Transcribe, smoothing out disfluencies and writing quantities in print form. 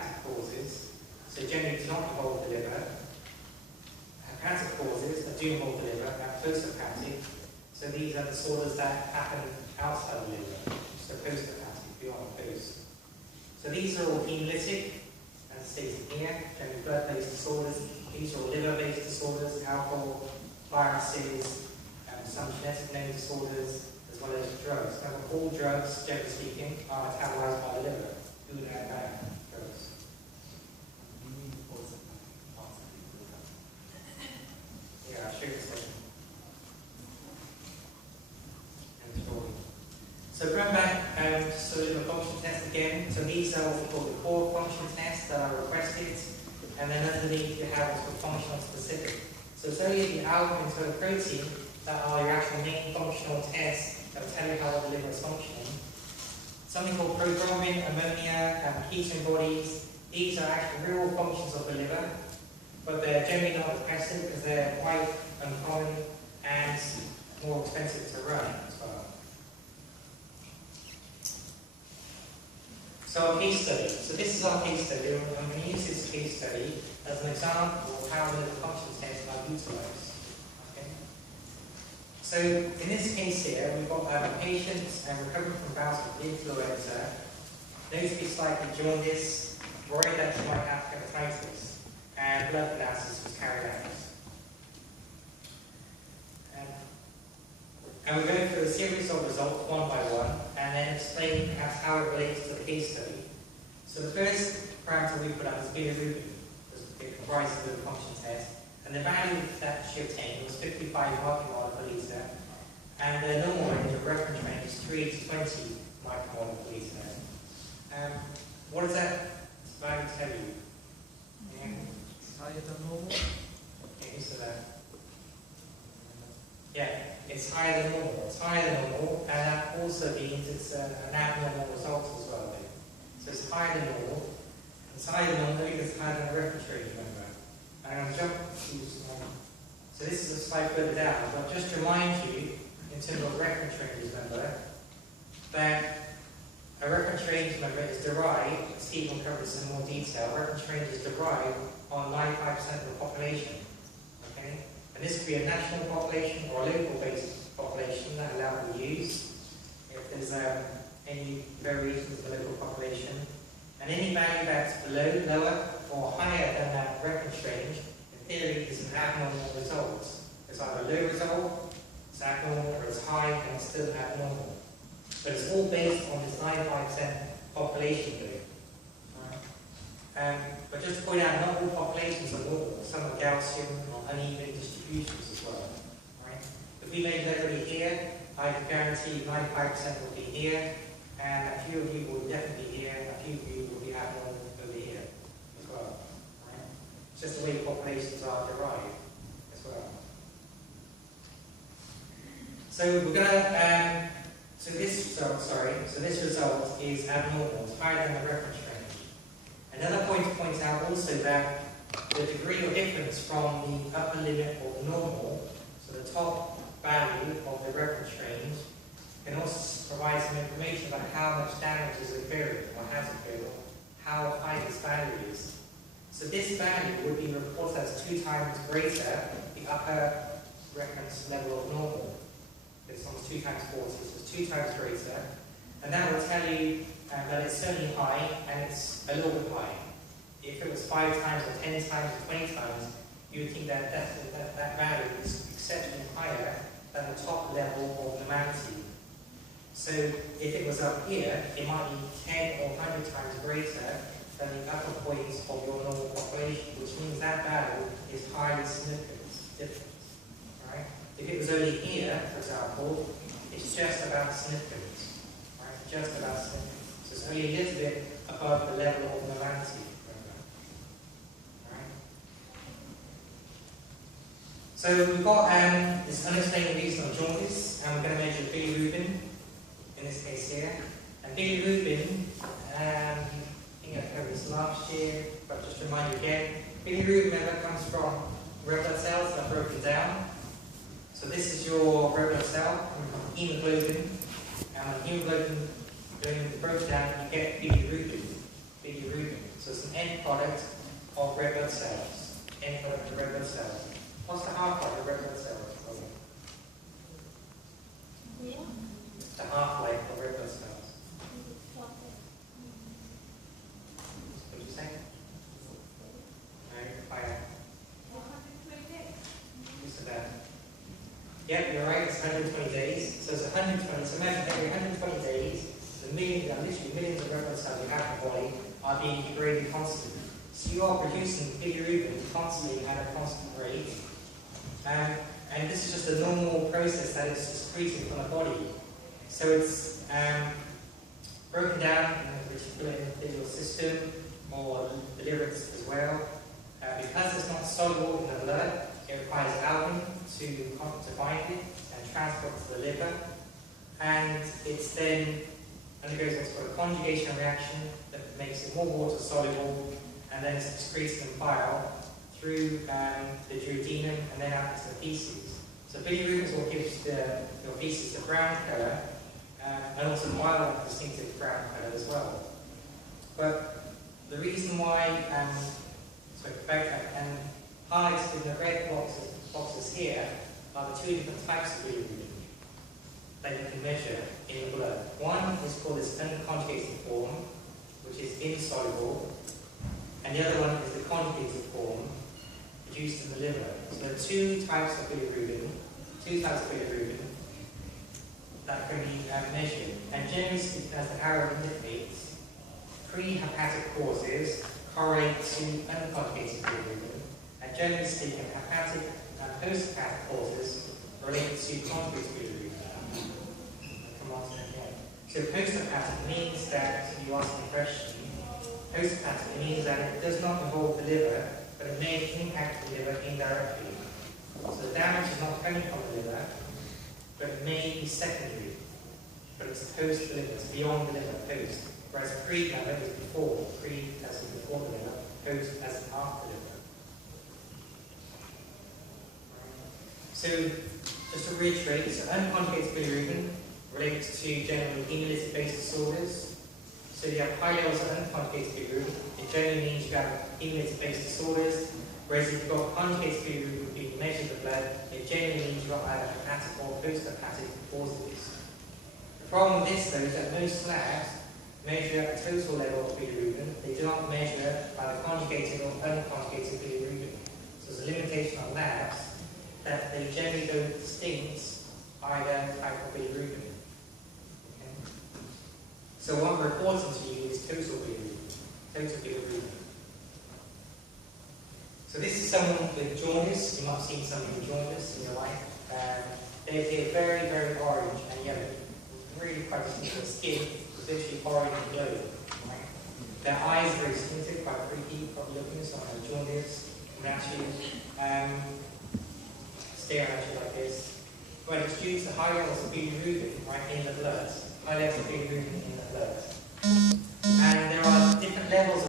hepatic causes, so generally do not involve the liver. Hepatic causes that do involve the liver are post-hepatic, so these are disorders that happen outside the liver, so post-hepatic, beyond post. So these are all hemolytic, as stated here, generally blood-based disorders. These are all liver-based disorders, alcohol, viruses, some genetic known disorders, as well as drugs. Now, all drugs, generally speaking, are metabolized by the liver, good and bad drugs. Yeah, I'll show you a second. So going back to the function test again, so these are what we call the core function tests that are requested, and then underneath you have what's called functional specific. So it's only the albumin to the protein that are your actual main functional tests that will tell you how the liver is functioning. Something called prothrombin, ammonia, ketone bodies. These are actually real functions of the liver, but they're generally not requested because they're quite uncommon and more expensive to run as well. So a case study. So this is our case study. I'm going to use this case study as an example of how the liver function tests are utilized. Okay? So in this case here, we've got a patient recovering from bouts of influenza, notably slightly jaundice, worried that she might have hepatitis, and blood analysis was carried out. And we're going through a series of results one by one, and then explain how it relates to the case study. So the first parameter we put up is bilirubin, it comprises of the function test, and the value that she obtained was 55 micromolar per litre, and the normal range of reference range is 3 to 20 micromolar per litre. What does that value tell you? It's higher than normal. Okay, so that. Yeah, it's higher than normal. It's higher than normal, and that also means it's an abnormal result as well. So it's higher than normal. And it's higher than normal because it's higher than the reference range, remember. And I'm going to jump to so this is a slide further down, but just to remind you, in terms of reference ranges, remember, that a reference range, remember, is derived, Steve will cover this in more detail, a reference range is derived on 95% of the population. Okay? And this could be a national population or a local-based population that allowed to use if there's any variations in the local population. And any value that's below, lower, or higher than that reference range, in theory, is an abnormal result. It's either a low result, it's abnormal, or it's high, and it's still abnormal. But it's all based on this 95% population group. Right? But just to point out, not all populations are normal. Some are Gaussian or uneven distributions as well. Right? If we made everybody here, I can guarantee 95% will be here, and a few of you will definitely be here, and a few of you will be abnormal over here as well. Right? It's just the way populations are derived as well. So we're going to, so this result is abnormal, it's higher than the reference range. Another point to point out also that the degree of difference from the upper limit of normal, so the top value of the reference range, can also provide some information about how much damage is occurring or has occurred, or how high this value is. So this value would be reported as 2 times greater the upper reference level of normal. This one's 2 times 40, so it's 2 times greater. And that will tell you that it's certainly high, and it's a little bit high. If it was 5 times or 10 times or 20 times, you would think that that value is exceptionally higher than the top level of normality. So if it was up here, it might be 10 or 100 times greater than the upper points of your normal population, which means that value is highly significant difference. Right? If it was only here, for example, it's just about significant. Right? Just about significant. So it's only a little bit above the level of normality. Right? So we've got this unexplained reason of jaundice, and we're going to measure bilirubin in this case here. And bilirubin, I think I covered this last year, but just to remind you again, bilirubin comes from red blood cells that are broken down. So this is your red blood cell, hemoglobin, and when hemoglobin is broken down, you get bilirubin. So it's an product of red blood cells. End product of red blood cells. What's the half-life of red blood cells? The half-life of red blood cells. What did you say? No, higher. Just about. Yep, you're right, it's 120 days. So it's 120. So imagine every 120 days, the millions, literally millions of red blood cells you have in the body are being degraded constantly. So you are producing bilirubin constantly at a constant rate. And this is just a normal process that is secreted from the body. So it's broken down in the reticular endothelial system, or the liver as well. Because it's not soluble in the blood, it requires albumin to bind it and transport it to the liver. And it's then undergoes what's called a conjugation reaction that makes it more water soluble, and then it's excreted in bile through the duodenum and then out into the feces. So bilirubin is what gives your feces the brown colour, and also bile a distinctive brown colour as well. But the reason why, and highlighted in the red boxes here are the two different types of bilirubin that you can measure in the blood. One is called this unconjugated form, which is insoluble, and the other one is the conjugated form, produced in the liver. So there are two types of bilirubin that can be measured. And generally speaking, as the arrow indicates, pre-hepatic causes correlate to unconjugated bilirubin, and generally speaking, hepatic and post-hepatic causes relate to conjugated bilirubin. So post-hepatic means that, you ask the question, post-hepatic means that it does not involve the liver, but it may impact the liver indirectly. So the damage is not coming from the liver, but it may be secondary. But it's post the liver, it's beyond the liver, post. Whereas pre-liver is before, pre as in before the liver, post as in after the liver. So just to reiterate, so unconjugated bilirubin relates to generally hemolytic-based disorders. So you have high levels of unconjugated bilirubin. It generally means you have hemolytic-based disorders, whereas if you've got conjugated bilirubin being measured in the blood, it generally means you've got either hepatic or post-hepatic causes. The problem with this, though, is that most labs measure a total level of bilirubin. They do not measure by the conjugated or unconjugated bilirubin. So there's a limitation on labs that they generally don't distinguish either type of bilirubin. So what we're reporting to you is total bilirubin. So this is someone with jaundice. You might have seen someone with jaundice in your life. They're very, very orange and yellow. Really quite distinctive. Skin is literally orange and yellow. Right? Their eyes are very distinctive, quite freaky, probably looking at someone with jaundice and actually stare at you like this. But it's due to high levels of bilirubin right in the blood. High levels of bilirubin in the blood.